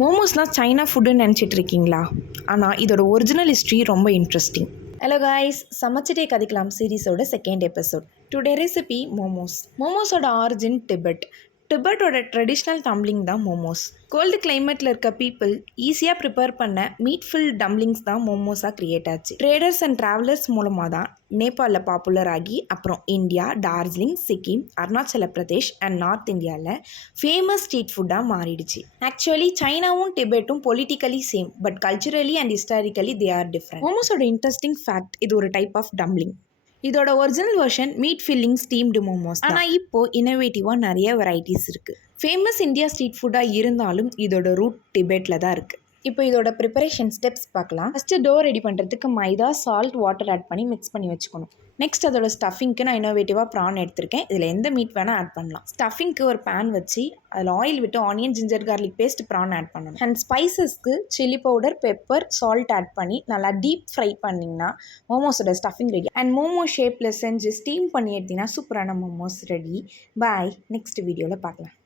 மோமோஸ்னால் China ஃபுட்டுன்னு நினச்சிட்டு இருக்கீங்களா? ஆனால் இதோட ஒரிஜினல் ஹிஸ்ட்ரி ரொம்ப இன்ட்ரெஸ்டிங். ஹலோ காய்ஸ், சமைச்சிட்டே கதைக்கலாம் சீரீஸோட second episode. Today recipe momos. மோமோஸோட ஆரிஜின் டிபெட்டோட ட்ரெடிஷ்னல் டம்ப்ளிங் தான் மோமோஸ். கோல்டு கிளைமேட்டில் இருக்க பீப்புள் ஈஸியாக ப்ரிப்பேர் பண்ண மீட்ஃபுல் டம்ப்ளிங்ஸ் தான் மோமோஸாக க்ரியேட் ஆச்சு. ட்ரேடர்ஸ் அண்ட் ட்ராவலர்ஸ் மூலமாக தான் நேபாளில் பாப்புலர் ஆகி அப்புறம் India, Darjeeling, Sikkim, Arunachal Pradesh and north இந்தியாவில் ஃபேமஸ் ஸ்ட்ரீட் ஃபுட்டாக மாறிடுச்சு. ஆக்சுவலி சைனாவும் டிபெட்டும் politically same, but culturally and historically they are different. மோமோஸோட இன்ட்ரெஸ்டிங் ஃபேக்ட், இது ஒரு டைப் ஆஃப் டம்ப்ளிங். இதோட original version meat filling steamed momos. ஆனால் இப்போது இன்னோவேட்டிவாக நிறைய வெரைட்டிஸ் இருக்குது. ஃபேமஸ் இந்தியா ஸ்ட்ரீட் ஃபுட்டாக இருந்தாலும் இதோட ரூட் டிபெட்டில் தான் இருக்குது. இப்போ இதோட ப்ரிப்பரேஷன் ஸ்டெப்ஸ் பார்க்கலாம். ஃபஸ்ட்டு டோ ரெடி பண்ணுறதுக்கு மைதா, சால்ட், வாட்டர் ஆட் பண்ணி மிக்ஸ் பண்ணி வச்சுக்கணும். நெக்ஸ்ட் அதோட ஸ்டஃபிங்க்கு நான் இன்னோவேட்டிவாக ப்ரான் எடுத்திருக்கேன். இதில் எந்த மீட் வேணால் ஆட் பண்ணலாம். ஸ்டஃபிங்க்கு ஒரு பேன் வச்சு அதில் ஆயில் விட்டு onion, ginger, garlic paste, prawn add பண்ணணும். அண்ட் ஸ்பைசஸ்க்கு chilli powder, pepper, salt add பண்ணி நல்லா டீப் ஃப்ரை பண்ணிங்கன்னா மோமோஸோட ஸ்டஃபிங் ரெடி. அண்ட் மோமோ ஷேப்பில் செஞ்சு ஸ்டீம் பண்ணி எடுத்திங்கன்னா சூப்பரான மோமோஸ் ரெடி. பாய், நெக்ஸ்ட் வீடியோவில் பார்க்கலாம்.